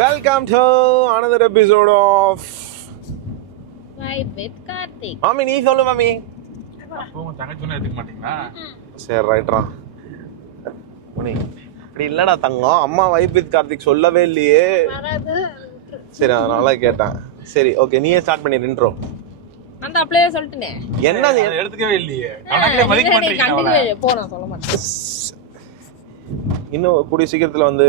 Welcome to another episode of Vibe with Karthik. மாமி நீ சொல்லு மாமி அப்போ உங்க தங்கச்சி ஒன்றும் எடுத்துக்க மாட்டீங்களா? சரி ரைட்ரா முனி அப்படி இல்லடா தங்கம். அம்மா வைப் வித் கார்த்திக் சொல்லவே இல்லையே. சரி அதனால கேட்டேன். சரி ஓகே நீயே ஸ்டார்ட் பண்ணிடு intro. தான் அப்படியே சொல்லிட்டேனே. என்ன அதை எடுத்துக்கவே இல்லையே. கணக்கிலே மதிக்க மாட்டீங்க அவளை. போ நான் சொல்ல மாட்டேன். இன்னும் கூடிய சீக்கிரத்துல வந்து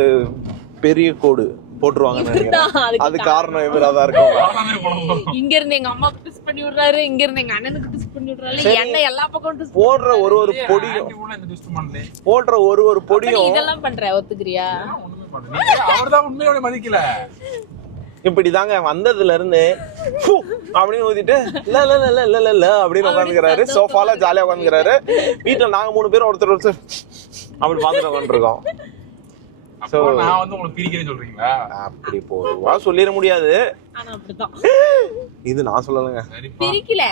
பெரிய கோடு போட்டுருவாங்கன்னு அதுக்கு அது காரணம். இவரா தான் இருக்கும். இங்க இருந்து எங்க அம்மாக்கு ட்விஸ்ட் பண்ணி விடுறாரு இங்க இருந்து எங்க அண்ணனுக்கு ட்விஸ்ட் பண்ணி விடுறாரு. என்ன எல்லா பக்கம் போடுற ஒரு ஒரு பொடியும். போடுற ஒரு ஒரு பொடியும் இதெல்லாம் பண்ற ஒத்துக்கிறியா? அவர்தான் உண்மையோட மதிக்கல. இப்படி தாங்க வந்ததுல இருந்து அப்படின்னு ஊதிட்டு இல்ல இல்ல இல்ல இல்ல இல்ல இல்ல அப்படின்னு உட்காந்துக்கிறாரு சோஃபால ஜாலியா உட்காந்துக்கிறாரு வீட்டுல நாங்க மூணு பேரும் ஒருத்தர் ஒருத்தர் அப்படி பாத்துட்டு உட்காந்துருக்கோம் அப்போ நான் வந்து உங்களுக்கு பிரிக்கிறேன்னு சொல்றீங்களா? அப்படி போதுவா சொல்லிட முடியாது. இது நான் சொல்லலைங்க. பிரிக்கல.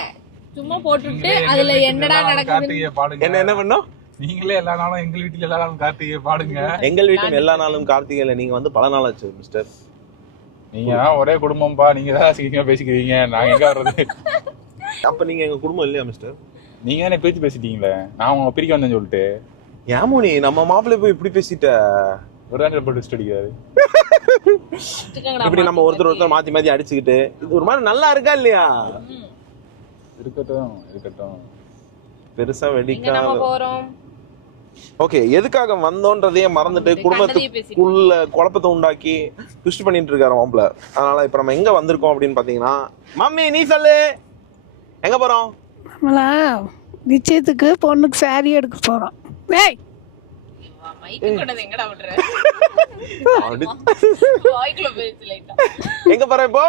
சும்மா போட்டுட்டு அதுல வீட்டுல என்னடா நடக்குது என்ன என்ன பண்ணோம்? நீங்களே எல்லா நாளும் எங்க வீட்டுல எல்லா நாளும் கார்த்திகையை பாடுங்க. எங்கள் வீட்டும் எல்லா நாளும் கார்த்திகையில நீங்க வந்து பல நாள் ஆச்சு மிஸ்டர் நீங்க தான் ஒரே குடும்பம்பா நீங்க தான் சீக்கிரமா பேசிக்கிறீங்க. நாங்க எங்க வர்றது? அப்ப நீங்க எங்க குடும்பம் இல்லையா மிஸ்டர் நீங்க தானே பிரிச்சு பேசிட்டீங்களே? நான் உங்க பிரிக்க வந்தேன்னு சொல்லிட்டு. ஏமோனி நம்ம மாப்பிள்ளை போய் இப்படி பேசிட்ட? ஒரு தான் போட்டு அடிக்கிறாரு. வச்சுக்கோங்கடா, இப்படி நம்ம ஒருத்தர் ஒருத்தர் மாத்தி. மாத்தி அடிச்சுக்கிட்டு இது ஒரு மாதிரி நல்லா இருக்கா இல்லையா. இருக்கட்டும் இருக்கட்டும். பெருசா போறோம்? ஓகே எதுக்காக வந்தோன்றதையே மறந்துட்டு குடும்பத்துக்குள்ள குழப்பத்தை உண்டாக்கி ட்விஸ்ட் பண்ணிட்டு இருக்காரு மாப்பிள அதனால இப்ப நம்ம எங்க வந்திருக்கோம் அப்படின்னு பாத்தீங்கன்னா மம்மி நீ சொல்லு. எங்க போறோம்? நம்மளா நிச்சயத்துக்கு பொண்ணுக்கு saree எடுக்க போகிறோம் ஏய்! எங்க போறோம் இப்போ?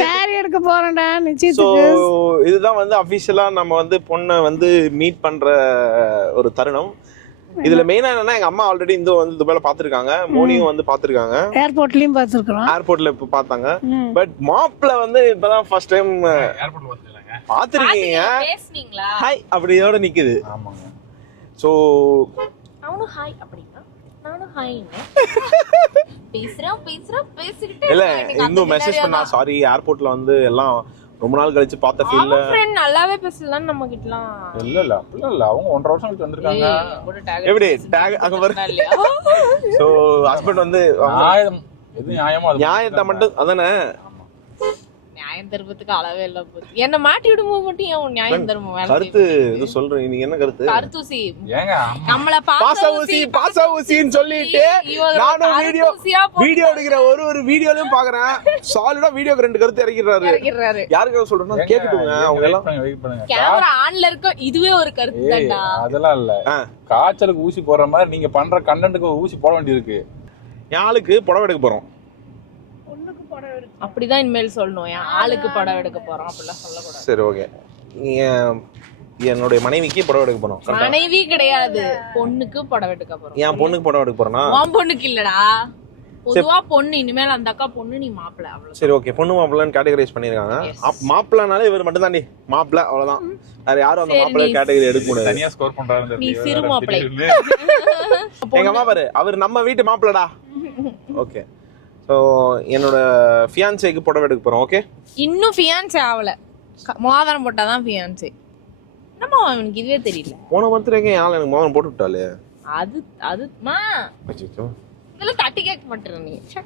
saree எடுக்க போகிறேன்டா ஸோ நிச்சயத்துக்கு இதுதான் வந்து அஃபிஷியலா நம்ம வந்து பொண்ணை வந்து மீட் பண்ற ஒரு தருணம். இதுல மெயினா என்னன்னா எங்க அம்மா ஆல்ரெடி இந்த வந்து துபாயில பாத்திருக்காங்க. மோனியும் வந்து பாத்திருக்காங்க. ஏர்போர்ட்லேயும் பார்த்துருக்குறோம் ஏர்போர்ட்ல இப்ப பார்த்தாங்க ம். பட் மாப்பிள்ள வந்து இப்பதான் ஃபர்ஸ்ட் டைம் பாத்திருக்கீங்க. பேசுனீங்களா? ஹாய் அப்படியோட நிக்குது. ஆமாங்க. ஸோ அவனும் ஹாய் அப்படின்னா இல்ல இன்னும் மெசேஜ் பண்ணா. சாரி ஏர்போர்ட்ல வந்து எல்லாம் ரொம்ப நாள் கழிச்சு பார்த்த ஃபீல்ல friend நல்லாவே பேசலாம் நம்ம கிட்டலாம். இல்ல இல்ல அப்படிலாம் இல்ல. அவங்க ஒன்றரை வருஷம் கழிச்சு வந்திருக்காங்க. எப்படி? tag அங்க பாரு. ஸோ ஹஸ்பண்ட் வந்து நியாயம். எது நியாயமோ அது நியாயத்தை மட்டும் அதானே? நியாயம் தருவதுக்கு அளவே இல்ல போது என்ன மாட்டி விடும்போது மட்டும் ஏன் உன் நியாயம் தருமோ வேலை கருத்து இது சொல்றேன். நீங்க என்ன கருத்து? கருத்தூசி ஏங்க நம்மள பாச ஊசி பாச ஊசின்னு சொல்லிட்டு நானும் வீடியோ வீடியோ எடுக்கிற ஒரு ஒரு வீடியோலயும் பாக்குறேன். சாலிடா வீடியோக்கு ரெண்டு கருத்து இறக்கிறாரு இறக்கிறாரு யாருக்காக சொல்றேன்னா ஏங்க, கேட்டுட்டுங்க அவங்க எல்லாம். கேமரா ஆன்ல இருக்க இதுவே ஒரு கருத்து தான்டா. அதெல்லாம் இல்ல. காய்ச்சலுக்கு ஊசி போடுற மாதிரி நீங்க பண்ற கண்டென்ட்டுக்கு ஊசி போட வேண்டியிருக்கு. என் ஆளுக்கு புடவை எடுக்க போறோம். அப்படிதான் இனிமேல் சொல்லணும். என் ஆளுக்கு படம் எடுக்க போறோம் அப்படிலாம் சொல்லக்கூடாது. சரி ஓகே என்னுடைய மனைவிக்கு புடவை எடுக்க போறோம்? மனைவி கிடையாது. பொண்ணுக்கு படம் எடுக்க போறோம். என் பொண்ணுக்கு புடவை எடுக்க போறேன்னா உன் பொண்ணுக்கு இல்லடா. பொதுவா பொண்ணு இனிமேல் அந்த அக்கா பொண்ணு நீ மாப்பிள்ள அவ்வளவு சரி ஓகே பொண்ணு மாப்பிள்ளன்னு கேட்டகரைஸ் பண்ணிருக்காங்க. மாப்பிள்ளனாலே இவர் மட்டும் தாண்டி மாப்பிள்ள அவ்வளவுதான். வேற யாரும் அந்த மாப்பிள்ள கேட்டகரி எடுக்க முடியாது. தனியா ஸ்கோர் பண்றாரு நீ சிறு மாப்பிள்ளை. எங்க அம்மா பாரு அவர் நம்ம வீட்டு மாப்பிள்ளடா. ஓகே என்னோட ஃபியான்சேக்கு புடவை எடுக்க போறோம் ஓகே இன்னும் ஃபியான்சே ஆகல மோதிரம் போட்டாதான் ஃபியான்சே என்னம்மா அவனுக்கு இதுவே தெரியல? போன பர்த்டேக்கு ஆள் எனக்கு மோதிரம் போட்டு விட்டாலே அது அது மா. இதெல்லாம் தட்டி கேட்க மாட்டேற நீ.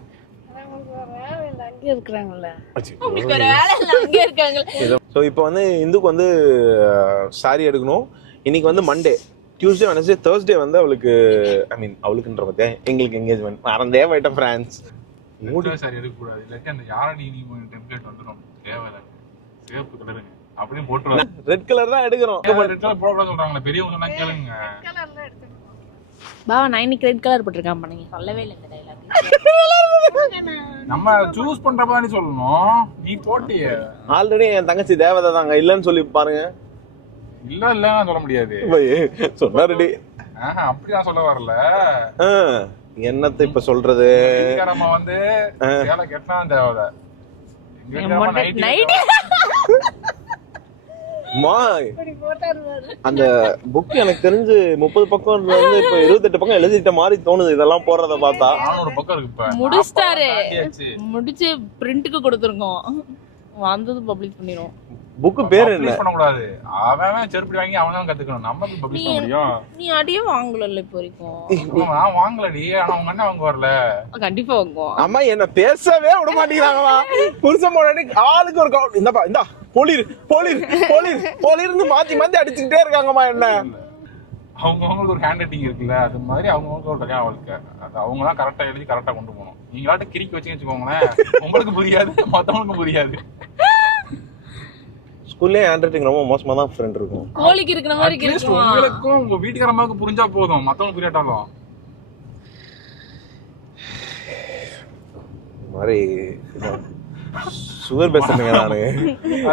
இப்போ வந்து இந்துக்கு வந்து சாரி எடுக்கணும். இன்னைக்கு வந்து மண்டே டியூஸ்டே வெனஸ்டே தேர்ஸ்டே வந்து அவளுக்கு ஐ மீன் அவளுக்குன்ற பத்தியா? எங்களுக்கு என்கேஜ்மெண்ட் மறந்தே போயிட்டேன் ஃப்ரான்ஸ் மூடி சார் எடுக்க கூடாது இல்லாட்டி அந்த யாரணி நீ டெம்ப்ளேட் வந்துடும் தேவையில்ல. சிவப்பு கலருங்க அப்படியே போட்டுருவாங்க. ரெட் கலர் தான் எடுக்கிறோம் ரெட் கலர் போடக்கூடாது சொல்றாங்களே பெரியவங்க சொன்னா கேளுங்க. பாவா நான் இன்னைக்கு ரெட் கலர் போட்டிருக்கான் பண்ணீங்க சொல்லவே இல்லை இந்த டைலாக் நம்ம சூஸ் பண்றப்ப தானே சொல்லணும். நீ போட்டிய. ஆல்ரெடி என் தங்கச்சி தேவதை தாங்க இல்லைன்னு சொல்லி பாருங்க. இல்ல இல்ல சொல்ல முடியாது. சொன்னாருடி. ஆஹா அப்படிதான் சொல்ல வரல. என்னத்த இப்ப சொல்றது? வீட்டுக்காரம்மா வந்து சேலை கெட்டினா தேவை எங்க வீட்டுக்காரம்மா நைட் நைட்டி மா அந்த புக் எனக்கு தெரிஞ்சு முப்பது பக்கம் வந்து இப்ப இருபத்தெட்டு பக்கம் எழுதிட்ட மாதிரி தோணுது. இதெல்லாம் போடுறத பார்த்தா. நானூறு பக்கம் இருக்கு முடிச்சிட்டாரு. முடிச்சு பிரிண்ட்டுக்கு கொடுத்துருக்கோம் வந்தது பப்ளிஷ் பண்ணிரும். புக்கு பேர் என்ன? Publish பண்ணக்கூடாது. அவன் செருப்படி வாங்கி அவன் தான் கத்துக்கணும். நம்ம பப்ளிஷ் பண்ண முடியும்? நீ அடியே வாங்கல இப்போ வரைக்கும். நான் வாங்கலடி. ஆனா அவங்க அண்ணன் வாங்க வரல. கண்டிப்பா வாங்குவோம் அம்மா என்ன பேசவே விட மாட்டேங்கிறாங்களா புருஷன் முன்னாடி ஆளுக்கு ஒரு கவுண்ட் இந்தப்பா இந்தா பொலிர் பொலிர் பொலிர் பொலிர்னு மாத்தி மாத்தி அடிச்சுக்கிட்டே இருக்காங்கம்மா என்ன. அவங்க அவங்களுக்கு ஒரு ஹேண்ட் ரைட்டிங் இருக்குல்ல அது மாதிரி அவங்க அவங்களுக்கு ஒரு கல்யாண வாழ்க்கை. அது அவங்க தான் கரெக்டா எழுதி கரெக்டா கொண்டு போகணும். நீங்களாட்ட கிறுக்கி வச்சுன்னு வச்சுக்கோங்களேன். உங்களுக்கு புரியாது மத்தவங்களுக்கும் புரியாது. ஸ்கூல்லே ஹேண்ட் ரைட்டிங் ரொம்ப மோசமா தான் ஃப்ரெண்ட் இருக்கும். கோழிக்கு இருக்கிற மாதிரி At least இருக்குமா உங்களுக்கும் உங்க வீட்டுக்காரமாவுக்கு புரிஞ்சா போதும். மத்தவங்க புரியாட்டாலும். இந்த மாதிரி சுகர் பேசுறேங்க நானு.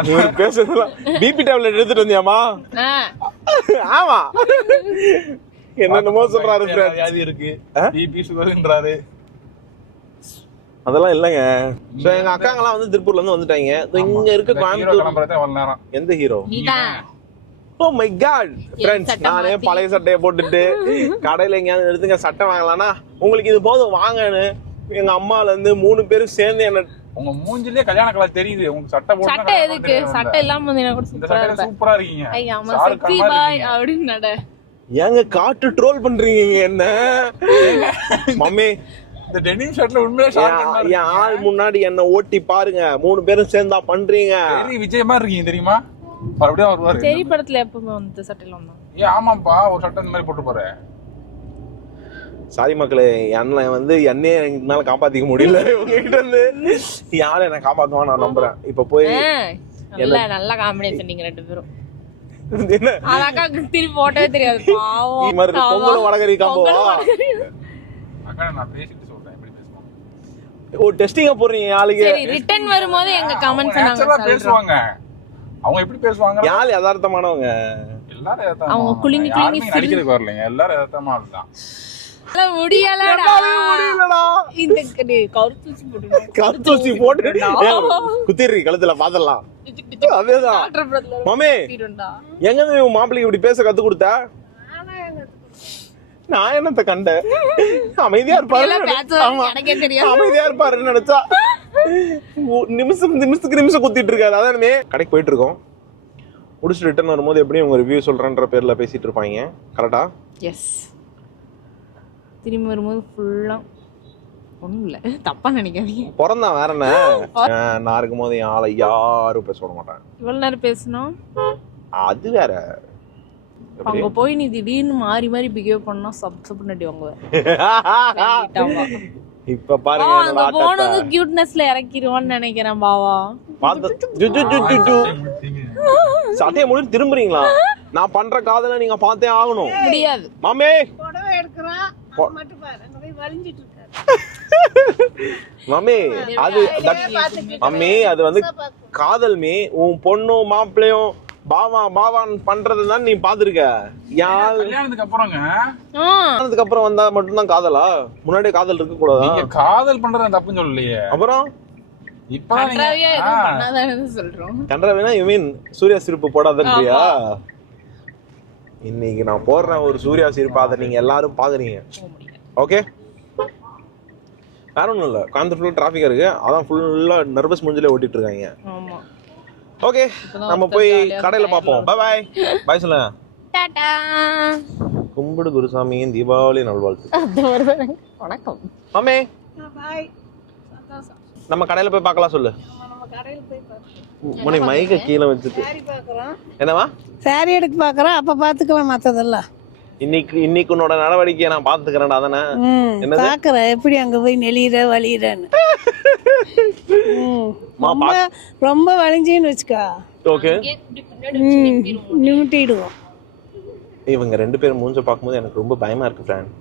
இவர் பேசுறதுலாம் பிபி டேப்லெட் எடுத்துட்டு வந்தியாமா ஆ, ஆமா. என்னென்னமோ சொல்றாரு friend. வியாதி இருக்கு. ஆ? பிபி சுகர்ன்றாரு அதெல்லாம் இல்லைங்க. சோ எங்க அக்காங்கெல்லாம் வந்து திருப்பூர்ல இருந்து வந்துட்டாங்க இங்க இருக்க கோயம்புத்தூர் எந்த hero? Oh my God friends நானே. பழைய சட்டையை போட்டுட்டு கடையில எங்கேயாவது எடுத்துங்க சட்டை வாங்கலாம்னா உங்களுக்கு இது போதும் வாங்கன்னு. எங்க அம்மால இருந்து மூணு பேரும் சேர்ந்து என்ன உங்க மூஞ்சிலே கல்யாண கலர் தெரியுது. உங்களுக்கு சட்டை போட்டு சட்டை எதுக்கு? சட்டை இல்லாம வந்து எனக்கு கூட சூப்பரா இருக்கீங்க. ஐயா கான் மாதிரி பாய். அப்படின்னு நட ஏங்க காட்டு ட்ரோல் பண்றீங்க என்ன? மம்மி இந்த டெனிம் ஷர்ட்ல கான் என் ஆள் முன்னாடி என்ன ஓட்டி பாருங்க. மூணு பேரும் சேர்ந்தா பண்றீங்க. பெரிய விஜய் மாதிரி இருக்கீங்க தெரியுமா? மறுபடியும் வருவாரு. தெரி படத்துல எப்பவுமே வந்து சட்டையில வந்தாங்க. ஏன் ஆமாப்பா ஒரு சட்டை இந்த மாதிரி போட்டு போறேன். சாரி மக்களே என்னை வந்து என்னையே என்னால காப்பாத்திக்க முடியல. உங்ககிட்ட இருந்து யாரும் என்ன காப்பாத்துவான் நான் நம்புறேன். இப்ப போய் நல்ல நல்ல காம்பினேஷன் நீங்க ரெண்டு பேரும். திருப்பி போட்டவே தெரியாது. பாவம் இது மாதிரி பொங்கல் வடகரி வடகரி. அக்கா நான் பேசிட்டு ஓ டெஸ்டிங்கா போடுறீங்க என் ஆளுக்கு. சரி ரிட்டர்ன் வரும்போது எங்க கமெண்ட்ஸ் அவங்க நாங்க பேசுவாங்க. அவங்க எப்படி பேசுவாங்க? யாழ் யதார்த்தமானவங்க? எல்லாரும் எதார்த்தமா அவங்க. குலுங்கி குலுங்கி நடிக்கிறதுக்கு வரலைங்க. எல்லாரும். இந்த டேய், கருத்தூசி போட்டு குத்திடுறி கழுத்துல பாத்திரலாம் அதேதான். மாமே. எங்க மாப்பிள்ளைக்கு இப்படி பேச கத்து கொடுத்த? நான் என்னத்த கண்டேன்? அமைதியா இருப்பாரு. அமைதியா இருப்பாருன்னு நினைச்சா. நிமிஷம் நிமிஷத்துக்கு நிமிஷம் குத்திட்டு இருக்காரு. அதானே கடைக்கு போயிட்டு இருக்கோம். முடிச்சுட்டு ரிட்டர்ன் வரும்போது எப்படியும் உங்க ரிவ்யூ சொல்றேன்ற பேர்ல பேசிட்டு இருப்பாங்க. கரெக்டா எஸ் திரும்பி வரும்போது ஃபுல்லா ஒண்ணும் இல்ல. தப்பா நினைக்காதீங்க. பிறந்தான் வேற என்ன? நான் இருக்கும்போது என் ஆளை யாரும் பேச விட மாட்டாங்க. இவ்வளவு நேரம் பேசணும் அது வேற. எப்படி? அங்க போய் நீ திடீர்னு மாறி மாறி பிஹேவ் பண்ணா சப் சப் நடி வாங்குவேன் இப்ப பாருங்க அங்க. போனது கியூட்னஸ்ல இறக்கிடுவான்னு நினைக்கிறேன் பாவா. பார்த்து ஜு, ஜு, ஜு, ஜு, ஜு. சட்டையை முடிச்சு திரும்புறீங்களா? நான் பண்ற காதல நீங்க பார்த்தே ஆகணும். முடியாது. மாமே! புடவை எடுக்கிறான் மட்டும் பாரு அங்க போய் வலிஞ்சிட்டு இருக்காரு. மம்மி அது மம்மி அது வந்து காதல் மீ உன் பொண்ணும் மாப்பிள்ளையும் பாவா பாவான் பண்றது தான் நீ பாத்துருக்க யார்? கல்யாணத்துக்கு அப்புறங்க? அப்புறம் வந்தா மட்டும்தான் காதலா? முன்னாடியே காதல் இருக்க கூடாதா நீங்க காதல் பண்றது தப்புன்னு சொல்லலையே. அப்புறம்? சொல்றோம். கண்டரவேனா யூ மீன் சூர்யா சிரிப்பு போடாதன்றியா? இன்னைக்கு நான் போடுறேன் ஒரு சூர்யா சிரிப்பு அதை நீங்க எல்லாரும் பாக்குறீங்க ஓகே வேற ஒன்றும் இல்லை. கோயம்புத்தூர் ஃபுல்லாக டிராஃபிக்காக இருக்கு. அதான் ஃபுல்லாக நர்வஸ் முடிஞ்சிலே ஓட்டிட்டு இருக்காங்க. ஓகே நம்ம போய் கடையில் பார்ப்போம். பாய் பாய் பாய் சொல்லுங்க டாடா. கும்பிடு குருசாமியின் தீபாவளி நல்வாழ்த்து. வணக்கம். மாமே. பாய் நம்ம கடையில் போய் பார்க்கலாம் சொல்லு. நம்ம நம்ம கடையில் போய் பார்க்கணும் முனை மைக்க கீழே வச்சுட்டு. என்னவா சாரி எடுக்க பார்க்குறோம். அப்போ பார்த்துக்கலாம் மற்றதெல்லாம் இன்னைக்கு இன்னைக்கு உன்னோட நடவடிக்கையை நான் பார்த்துக்கிறேன்டா அதானே? ம் என்னது? பார்க்குறேன். எப்படி அங்கே போய் ம் மா, ரொம்ப ரொம்ப வலிஞ்சின்னு வச்சுக்கா. ஓகே. நிமிட்டிடுவோம். இவங்க ரெண்டு பேரும் மூஞ்ச பார்க்கும்போது எனக்கு ரொம்ப பயமா இருக்கு ஃப்ரெண்ட்.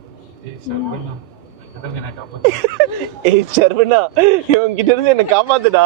ஏய் சர்வனா இவங்க கிட்ட இருந்து என்ன காப்பாத்துடா.